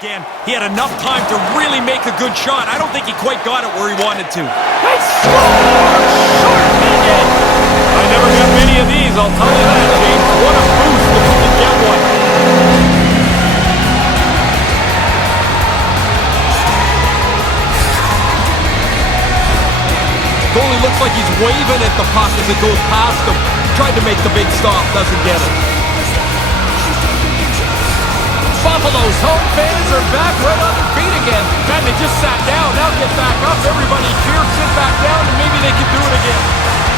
again. He had enough time to really make a good shot. I don't think he quite got it where he wanted to. They score! Short-handed! I never got many of these, I'll tell you that, James. What a boost if you can get one. Goalie looks like he's waving at the puck as it goes past him. Tried to make the big stop, doesn't get it. Buffalo's home fans are back right on their feet again. Man, they just sat down. Now get back up. Everybody cheer, sit back down, and maybe they can do it again.